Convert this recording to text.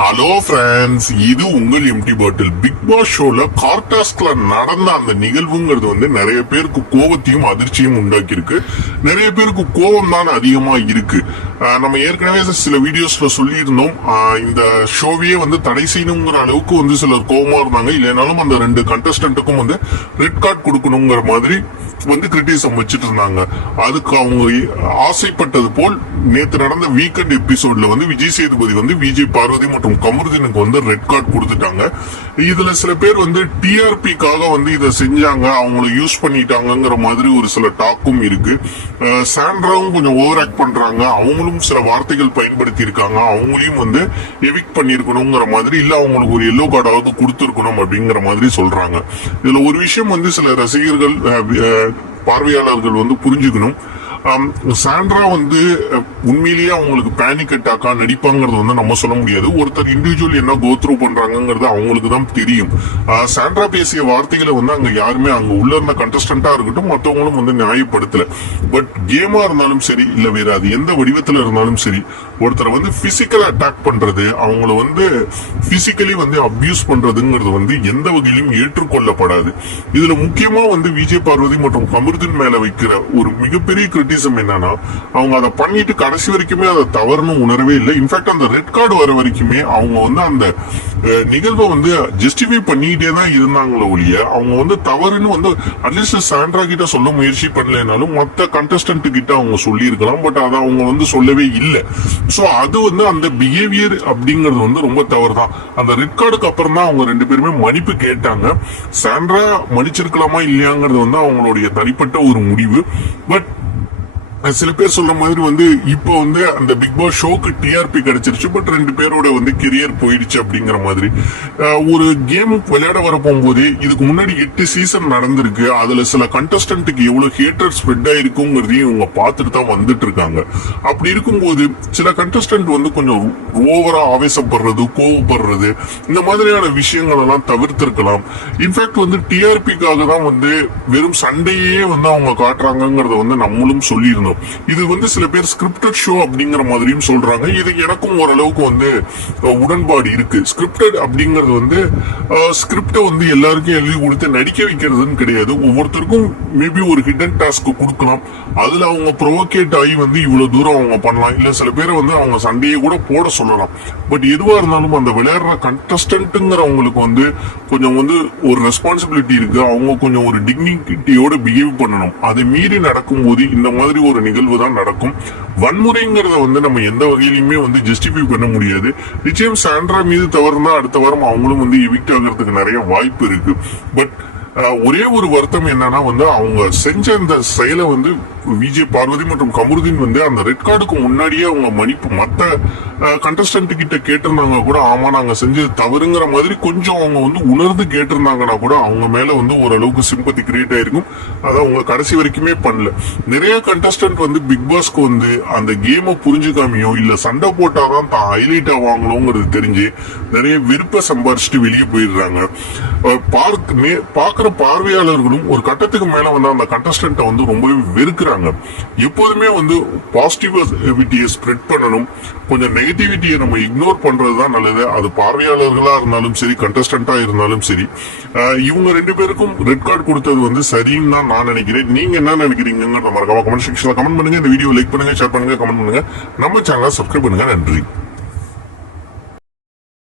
Hello friends, இது உங்கள் empty பாட்டில். Big pass ஷோல கார்டாஸ்க்ல நடந்த அந்த நிகழ்வுங்கிறது நிறைய பேருக்கு கோபத்தையும் அதிர்ச்சியும் உண்டாக்கி இருக்கு. நிறைய பேருக்கு கோபம் தான் அதிகமா இருக்கு. நம்ம ஏற்கனவே சில வீடியோஸ்ல சொல்லியிருந்தோம், இந்த ஷோவையே தடை செய்யணுங்கிற அளவுக்கு சிலர் கோபமா இருந்தாங்க. இல்லைனாலும் அந்த 2 கண்டஸ்டன்ட்டுக்கும் ரெட் கார்டு கொடுக்கணுங்கிற மாதிரி கிரிட்டிசம் வச்சுட்டு இருந்தாங்க. அதுக்கு அவங்க ஆசைப்பட்டது போல் நேற்று நடந்த வீக்கெண்ட் எபிசோட்ல விஜய் சேதுபதி விஜய் பார்வதி மற்றும் கமருதீனுக்கு ரெட் கார்டு கொடுத்துட்டாங்க. இதுல சில பேர் டிஆர்பிக்காக இதை செஞ்சாங்க, அவங்களை யூஸ் பண்ணிட்டாங்கிற மாதிரி ஒரு சில டாக்கும் இருக்கு. சாண்ட்ராவும் கொஞ்சம் ஓவர் ஆக்ட் பண்றாங்க, அவங்களும் சில வார்த்தைகள் பயன்படுத்தி இருக்காங்க, அவங்களையும் எவிக்ட் பண்ணிருக்கணுங்கிற மாதிரி, இல்ல அவங்களுக்கு ஒரு எல்லோ கார்டாவது கொடுத்துருக்கணும் அப்படிங்கிற மாதிரி சொல்றாங்க. இதுல ஒரு விஷயம் சில ரசிகர்கள் பார்வையாளர்கள் புரிஞ்சுக்கணும். சாண்ட்ரா உண்மையிலேயே அவங்களுக்கு பேனிக் அட்டாக்கா நடிப்பாங்கிறது நம்ம சொல்ல முடியாது. ஒருத்தர் இண்டிவிஜுவல் என்ன கோ த்ரூ பண்றாங்கிறது அவங்களுக்கு தான் தெரியும். சாண்ட்ரா பேசிய வார்த்தைகளை அங்க யாருமே அங்க உள்ள இருந்த கண்டஸ்டன்டா இருக்கட்டும் மற்றவங்களும் நியாயப்படுத்தல. பட் கேமா இருந்தாலும் சரி, இல்ல வேற அது எந்த வடிவத்துல இருந்தாலும் சரி, ஒருத்தர் பிசிக்கல் அட்டாக் பண்றது, அவங்கள பிசிக்கலி அபியூஸ் பண்றதுங்கிறது எந்த வகையிலும் ஏற்றுக்கொள்ளப்படாது. இதுல முக்கியமா விஜய் பார்வதி மற்றும் கமருதீன் மேல வைக்கிற ஒரு மிகப்பெரிய கிரிட்டிசம் என்னன்னா, அவங்க அதை பண்ணிட்டு கடைசி வரைக்குமே அதை தவறுன்னு உணரவே இல்லை. இன்ஃபேக்ட் அந்த ரெட் கார்டு வர வரைக்குமே அவங்க அந்த நிகழ்வை ஜஸ்டிஃபை பண்ணிக்கிட்டே தான் இருந்தாங்களோ ஒழிய, அவங்க தவறுன்னு அட்லீஸ்ட் சாண்ட்ரா கிட்ட சொல்ல முயற்சி பண்ணலனாலும் மற்ற கண்டஸ்டன்ட் கிட்ட அவங்க சொல்லி இருக்கலாம். பட் அதை அவங்க சொல்லவே இல்லை. சோ அது அந்த பிஹேவியர் அப்படிங்கிறது ரொம்ப தவறு தான். அந்த ரெட் கார்டுக்கு அப்புறம் தான் அவங்க 2 பேருமே மன்னிப்பு கேட்டாங்க. சாண்ட்ரா மன்னிச்சிருக்கலாமா இல்லையாங்கிறது அவங்களுடைய தனிப்பட்ட ஒரு முடிவு. பட் சில பேர் சொல்ற மாதிரி இப்போ அந்த பிக் பாஸ் ஷோக்கு டிஆர்பி கிடைச்சிருச்சு, பட் 2 பேரோட கெரியர் போயிடுச்சு அப்படிங்கிற மாதிரி. ஒரு கேம் விளையாட வர போகும்போது இதுக்கு முன்னாடி 8 சீசன் நடந்திருக்கு. அதுல சில கண்டஸ்டன்ட்டுக்கு எவ்வளவு ஹேட்டர் ஸ்ப்ரெட் ஆயிருக்குங்கிறதையும் இவங்க பார்த்துட்டு தான் வந்துட்டு இருக்காங்க. அப்படி இருக்கும்போது சில கண்டஸ்டன்ட் கொஞ்சம் ஓவரா ஆவேசப்படுறது, கோவப்படுறது, இந்த மாதிரியான விஷயங்கள் எல்லாம் தவிர்த்திருக்கலாம். இன்ஃபேக்ட் டிஆர்பிக்காக தான் வெறும் சண்டையே அவங்க காட்டுறாங்கிறத நம்மளும் சொல்லியிருந்தோம். இது சில பேர் ஸ்கிரிப்டட் ஷோ அப்படிங்கிற மாதிரியும் சொல்றாங்க. இது எனக்கும் ஓரளவுக்கு உடன்பாடு இருக்கு. ஸ்கிரிப்டட் அப்படிங்கிறது ஸ்கிரிப்ட எல்லாருக்கும் எழுதி கொடுத்து நடிக்க வைக்கிறதுன்னு கிடையாது. ஒவ்வொருத்தருக்கும் மேபி ஒரு ஹிடன் டாஸ்க் கொடுக்கலாம். அதுல அவங்க ப்ரொவோகேட் ஆகி இவ்வளவு தூரம் அவங்க பண்ணலாம். இல்ல சில பேரை அவங்க சண்டையை கூட போட சொல்லலாம். பட் எதுவா இருந்தாலும் அந்த விளையாடுற கண்டஸ்டன்ட்ங்கிறவங்களுக்கு கொஞ்சம் ஒரு ரெஸ்பான்சிபிலிட்டி இருக்கு. அவங்க கொஞ்சம் ஒரு டிக்னிட்டியோட பிஹேவ் பண்ணணும். அதை மீறி நடக்கும் போது இந்த மாதிரி ஒரு நிகழ்வு தான் நடக்கும். வன்முறைங்கிறத நம்ம எந்த வகையிலுமே ஜஸ்டிஃபை பண்ண முடியாது. நிச்சயம் சாண்ட்ரா மீது தவறுனா அடுத்த வாரம் அவங்களும் எவிக்ட் ஆகிறதுக்கு நிறைய வாய்ப்பு இருக்கு. பட் ஒரே ஒரு வருத்தம் என்னன்னா அவங்க செஞ்ச அந்த செயலை விஜய் பார்வதி மற்றும் கமருதீன் அந்த ரெட் கார்டுக்கு முன்னாடியே அவங்க மன்னிப்பு மத்த கண்டஸ்டன்ட் கிட்ட கேட்டிருந்தாங்க கூட, ஆமா நாங்க செஞ்சது தவறுங்கிற மாதிரி கொஞ்சம் அவங்க உணர்ந்து கேட்டிருந்தாங்கன்னா கூட அவங்க மேல ஓரளவுக்கு சிம்பத்தி கிரியேட் ஆயிருக்கும். அதை அவங்க கடைசி வரைக்குமே பண்ணல. நிறைய கண்டஸ்டன்ட் பிக் பாஸ்க்கு அந்த கேமை புரிஞ்சுக்காமையோ இல்ல சண்டை போட்டாதான் தான் ஹைலைட் ஆவாங்களோங்கிறது தெரிஞ்சு நிறைய விருப்ப சம்பாரிச்சுட்டு வெளியே போயிடுறாங்க. பாக்குற பார்வையாளர்களும் ஒரு கட்டத்துக்கு மேல அந்த கண்டஸ்டன்ட் ரொம்பவே வெறுக்கிறாங்க. எப்போதுமே பாசிட்டிவிட்டியை ஸ்ப்ரெட் பண்ணணும். கொஞ்சம் நெகட்டிவிட்டியை நம்ம இக்னோர் பண்றதுதான் நல்லது. அது பார்வையாளர்களா இருந்தாலும் சரி, கண்டஸ்டன்டா இருந்தாலும் சரி. இவங்க 2 பேருக்கும் ரெட் கார்டு கொடுத்தது சரின்னு தான் நான் நினைக்கிறேன். நீங்க என்ன நினைக்கிறீங்க? கமெண்ட் செக்ஷன்ல கமெண்ட் பண்ணுங்க. இந்த வீடியோ லைக் பண்ணுங்க, ஷேர் பண்ணுங்க, கமெண்ட் பண்ணுங்க. நம்ம சேனலை சப்ஸ்கிரைப் பண்ணுங்க. நன்றி.